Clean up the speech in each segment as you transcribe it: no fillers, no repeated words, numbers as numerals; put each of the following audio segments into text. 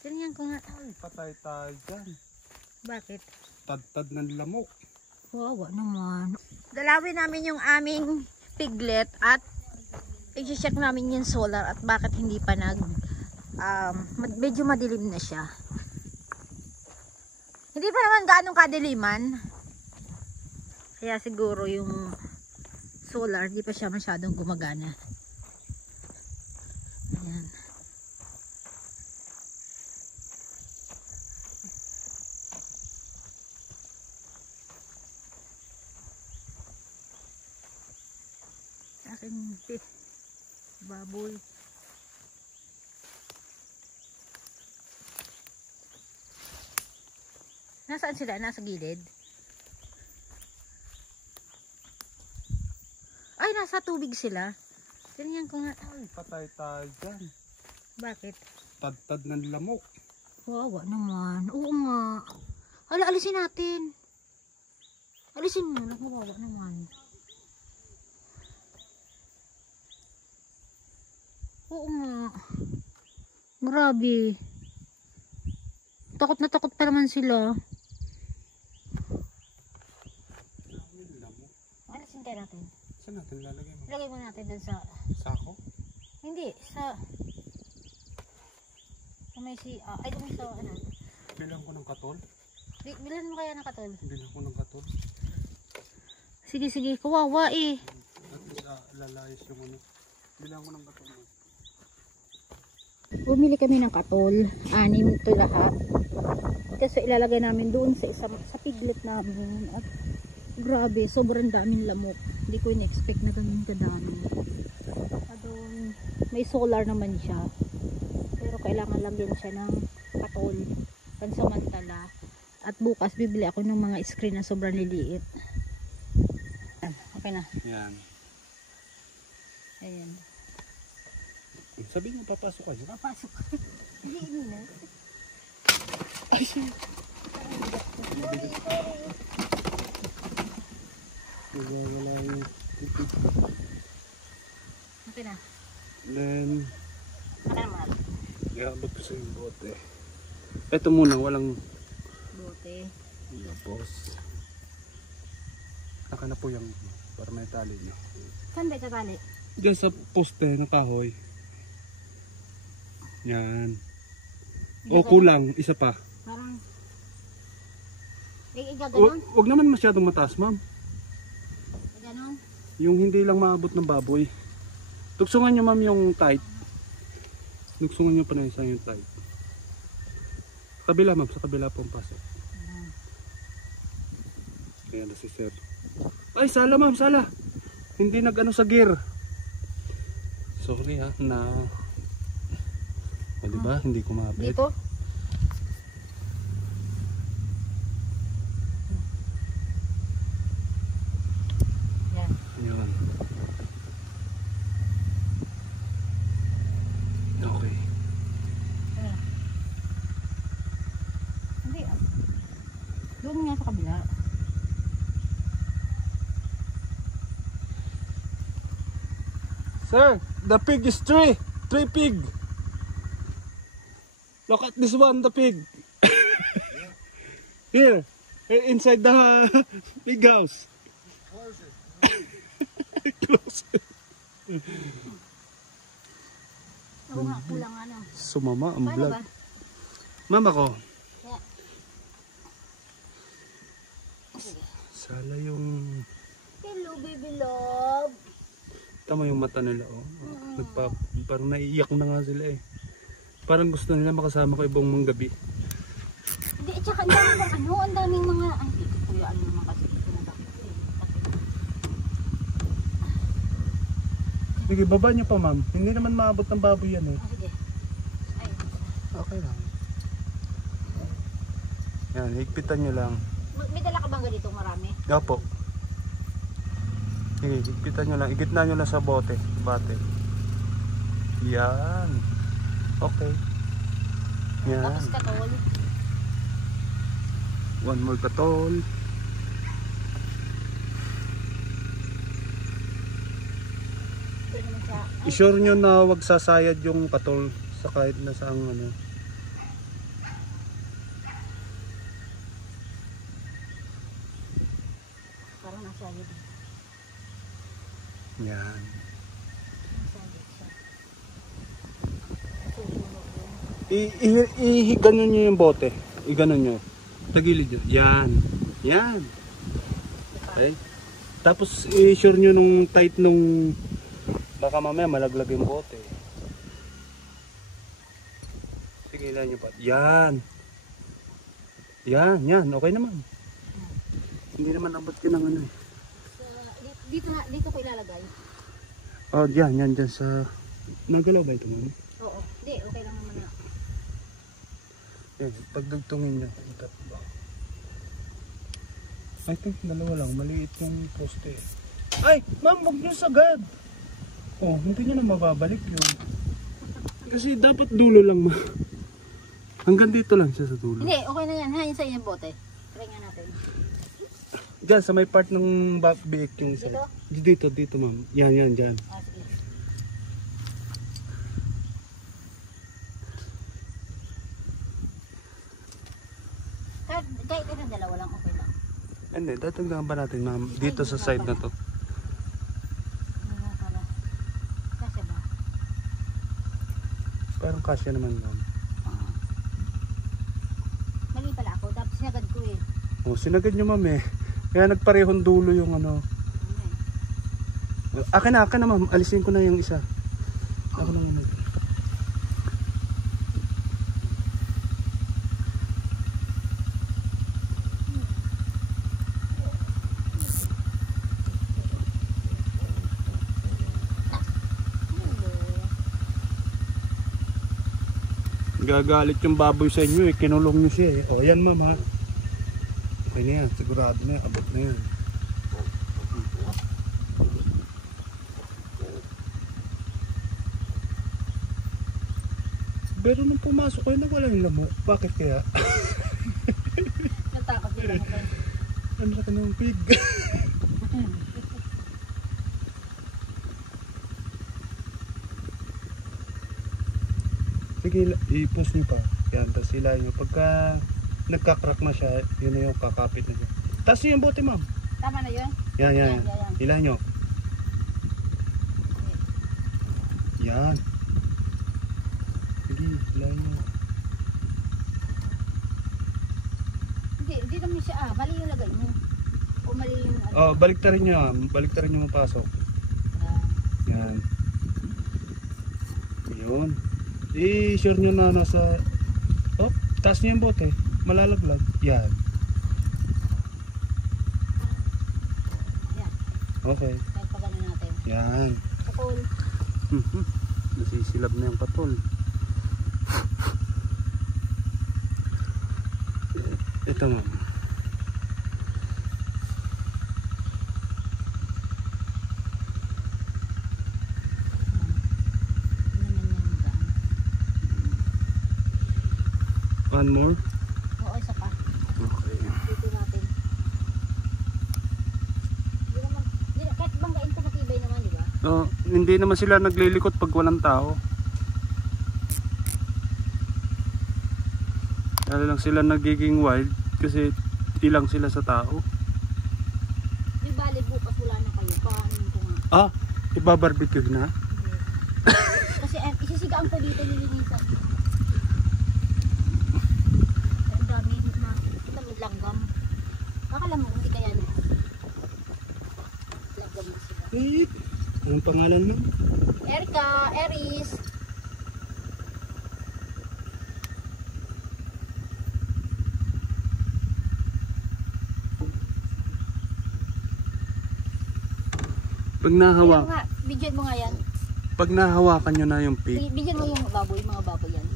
Tingnan ko nga. Ay, patay tayo dyan. Bakit? Tad-tad ng lamok. Wawa naman. Dalawin namin yung aming piglet at i-check namin yung solar at bakit hindi pa medyo madilim na siya. Hindi pa naman gaanong kadiliman. Kaya siguro yung solar hindi pa siya masyadong gumagana. Ayan. Aking baboy. Nasaan sila? Nasa gilid? Ay, nasa tubig sila. Tingnan ko nga. Ay, patay tayo dyan. Bakit? Tad-tad ng lamok. Wawa naman. Oo nga. Hala, alisin natin. Alisin mo. Wawa naman. Oo nga. Grabe. Takot na takot pa naman sila. Alisin tayo natin. Saan natin lalagay mo? Lagay mo natin dun sa... Sako? Hindi, sa... may ay, dun sa ano. Bilang ko ng katol? Bilan mo kaya ng katol? Bilang ko ng katol. Sige, sige. Kawawa eh. At least lalayas yung ano. Bilang ko ng katol. Bumili kami ng katol. 6 to lahat. Kasi ilalagay namin doon sa piglet namin. At grabe, sobrang daming lamok. Hindi ko in-expect na ganun kadami. Doon, may solar naman siya. Pero kailangan lang din siya ng katol. Pansamantala. At bukas bibili ako ng mga screen na sobrang liliit. Okay na. Yan. Ayan. Sabi mo, papasok kayo. Papasok. Hindi na. Ay, siya. Wala yung tubig. Okay na. Then, Okay naman. iabot ko sa yung bote. Ito muna, walang Bote. tapos. Naka na po yung para may tali niyo. Saan ba ito tali? Diyan sa poste ng kahoy. Yan. O kulang, isa pa. Parang gaganon? Huwag naman masyadong mataas, ma'am. Ganon? Yung hindi lang maabot ng baboy. Tuksungan nyo, ma'am, yung tight. Tuksungan nyo pa na isa yung tight. Sa kabila, ma'am. Sa kabila po ang pasok. Ayan na si sir. Ay, sala, ma'am, sala. Hindi nag-ano sa gear. Sorry ha, o diba, hindi ko mabit. Dito? Yan. Yun. Okay. Ano? Hindi ah. Doon nga sa kabila. Sir, the pig is 3 pig. Look at this one, the pig. Here, inside the big house. Close it. Oo nga, kulang ano. Sumama ang Paano vlog. ba? Mama ko. Yeah. Sala yung... Hello, baby love. Tama yung mata nila, oh. Parang naiiyak na nga sila eh. Parang gusto nila makasama ko ibang mga gabi. Hindi, at saka ang daming ano, ang daming mga, ay, hindi ko kuya, ano naman kasi ito na dapat. Sige, baba nyo pa, ma'am. Hindi naman maabot ng baboy yan eh. Sige. Ay, Okay lang. Yan, higpitan nyo lang. may dala ka bang ganito marami? Opo. Sige, higpitan nyo lang. Igitna nyo lang sa bote. Bate. Yan. Okay. Yan. Tapos katol. One more katol. Ito naman siya. I-sure nyo na wag sasayad yung katol sa kahit na saang ano. Solid. Yan. Solid siya. Susunod yun. Ganon nyo yung bote. I-ganon nyo. Tagilid nyo. Yan. Yan. Okay. Tapos i-sure nyo nung tight nung baka mamaya malaglag yung bote. Sige, ilan nyo pa. Yan. Yan, yan. Okay naman. Hindi naman abot yun ng ano eh. Dito ko ilalagay. Oh, yan, yan, dyan sa... Nagalaw ba ito mo? Oo. Hindi, okay lang naman na. Yan, pagdugtungin nyo. I think dalawa lang. Maliit yung poste eh. Ay! Ma'am, huwag nyo sagad! Oh, hindi nyo na mababalik yun. Kasi dapat dulo lang ma. Hanggang dito lang siya sa dulo. Hindi, okay na yan. Hayin sa inyong bote. Try nga natin. Diyan, sa may part ng biik yung Dito? Dito ma'am. Yan, yan, dyan. Ah, sige. Kahit isang dalawa lang, okay lang. Hindi, datagdagan pa natin ma'am. Dito sa side na to. Ano pala? Kasi ba? Parang kasya naman ma'am. Mali pala ako. Dapat sinagad ko eh. Oh, sinagad nyo ma'am eh. Kaya nagparehong dulo yung ano. Akin na ma'am. Alisin ko na yung isa. Ako lang yun. Gagalit yung baboy sa inyo eh. Kinulong nyo siya eh. O yan ma'am ha. Okay na yan. Sigurado na yan. Abot na yan. Pero nung pumasok kayo nawala yung lamok. Bakit kaya? Natakot nila ako. Ano ka ng pig? Sige, i-post nyo pa. Yan, tapos ilahin nyo. Pagka nagka-crack na siya, yun na yung kakapit na siya. Tapos yung bote ma'am. Tama na yun? Yan, yan. Yan, yan. Ilahin nyo. Yan. Sige, ilahin nyo. Hindi naman siya. Mali yung lagay mo. O mali yung ano. Oh, baliktarin nyo ma'am. Baliktarin nyo mapasok. Yan. Yun. I-sure nyo na nasa... Oh, taas nyo yung bote. Malalaglag. Yan. Yan. Okay. Kahit pa gano'n natin. Yan. Kapul. Nasisilab na yung patol. Ito ma'am. One more? Oo, isa pa. Okay. Dito natin. Kahit banggain ko matibay naman, di ba? Oh, hindi naman sila naglilikot pag walang tao. Lalo lang sila nagiging wild kasi ilang sila sa tao. Di bali bukas wala na kayo. Pahanin ko nga. Ah, ibabarbecue na? Kasi isisigaan ko dito nilinisan. Ang dami na. Ito may langgam. Akala mo hindi kaya na. Langgam na sila. Wait. Anong pangalan mo? Erika, Eris. Pag nahawa, Bigyan mo nga yan. pag nahawakan nyo na yung pig, Bigyan mo yung baboy, mga baboy yan.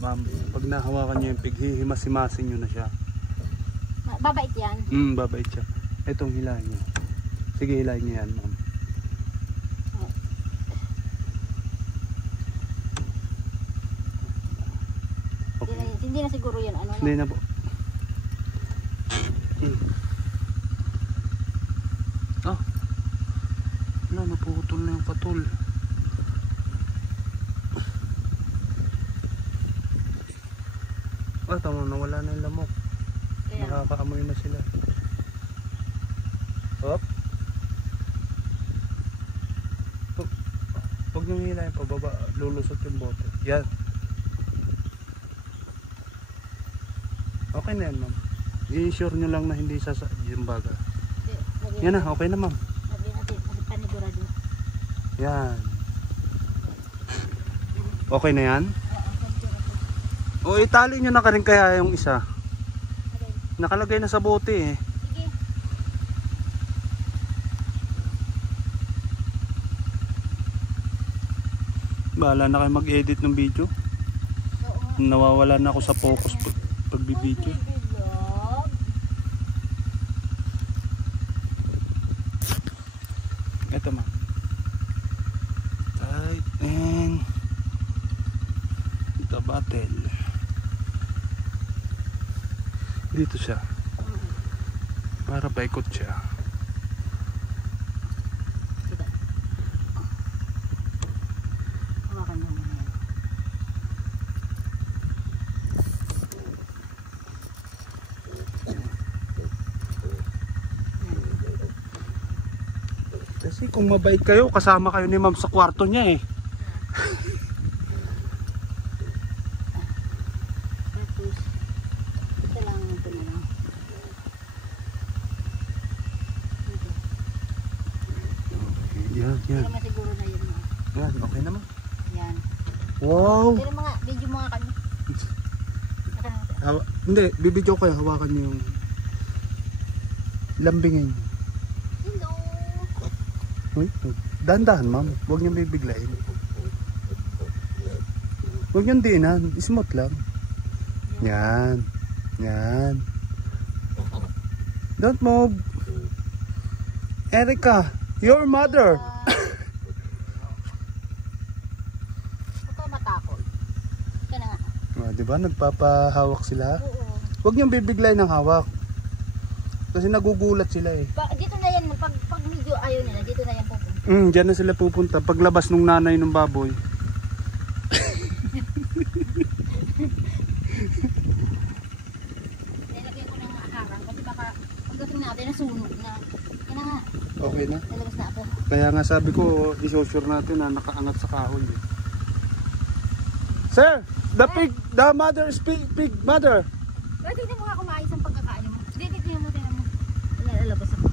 ma'am, pag nahawakan nyo yung pig, hihimas-himasin nyo na siya. Babait yan. Babait siya. Itong hilahin nyo. Sige, hilahin nyo yan, ma'am. Okay. Hindi na siguro yan. Ano Hindi na? na po. Ah. Wala, naputol na yung patol. Ah, tama na, wala na yung lamok. Kaya, Nakakaamoy na sila. Hop. Huwag nyo hilahin pababa. Lulusot yung bote. Yan. Okay na yan, ma'am. I-sure nyo lang na hindi sasa yung baga. Yan na, okay na, ma'am. Lagyan natin. Kasi panigurado. Yan. Okay na yan? O itali nyo na ka rin kaya yung isa. Nakalagay na sa bote eh. Sige. Bahala na kayo mag-edit ng video. Oo. Nawawala na ako sa focus pagbibideo. Vlog. Ito ma'am. Tight and the battle. Dito siya. Para paikot siya. Sige. Hawakan mo muna yan. Kasi kung mabait kayo, kasama kayo ni ma'am sa kwarto niya eh. Tapos, ito lang ito na lang. Ito. Yan, yan. Para masiguro na yun. Yan, okay naman. Yan. Wow! Pero mga, video mga kami. Hindi, bibidyo kayo, hawakan niyo yung lambingin. Hello! Uy, dahan-dahan ma'am, huwag niyong bibiglayin. Huwag niyong diinan, smooth lang. Yan, yan. Don't move. Erica, your mother. Ito matakot. Ito na nga. Diba, nagpapahawak sila? Oo. Huwag niyong bibiglayin ng hawak. Kasi nagugulat sila eh. Dito na yan, pag medyo ayaw nila, dito na yan pupunta. Diyan na sila pupunta. Paglabas nung nanay ng baboy. Nilagay ko ng harang kasi baka pagdating natin nasunog na. Yan na nga, Okay na? nalabas na ako. Kaya nga sabi ko, isosure natin na nakaangat sa kahoy. Eh. Sir, the mother is pig mother. Pero tignan mo nga kung maayos ang pagkakain mo. Hindi, tignan mo. Lalabas ako.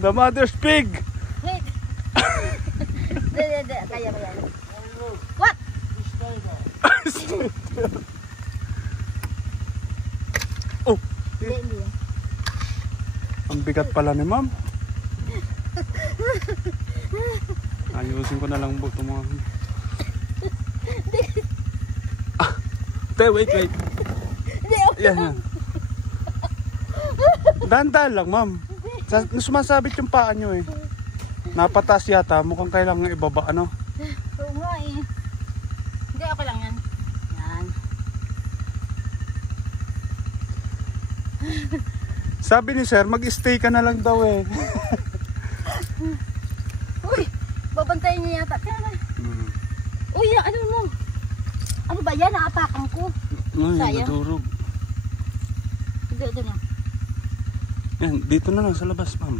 The mother's pig. Wait! Kaya ba yan? What? Oh, Hindi yan. ang bigat pala ni ma'am. Ayusin ko na lang buto mo. Wait. Hindi, okay. Yan. Dahan-dahan lang, ma'am. Sumasabit yung paa nyo eh. Napatas yata. Mukhang kailangan ibaba, ano? Oo nga eh. Hindi, okay lang yan. Yan. Sabi ni sir, mag-stay ka na lang daw eh. Uy! Babantayin niya yata. Kaya na. Uy, ano mo? Ano ba yan? Naapakan ko. Ay, Sayang. nadurog. Ito na. Yan, dito na lang sa labas, ma'am.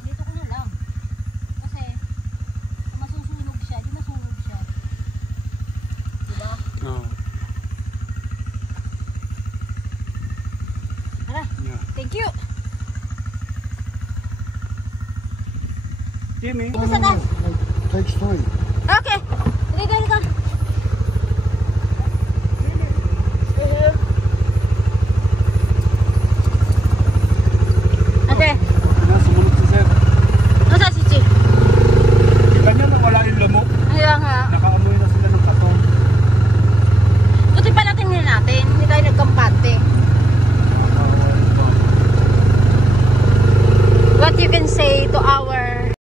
Dito ko na lang. Kasi, kung masusunog siya, di masunog siya. Diba? Oh. Tara, Yeah. thank you. Jimmy? Kumusta na? Takes time. Okay. Sige,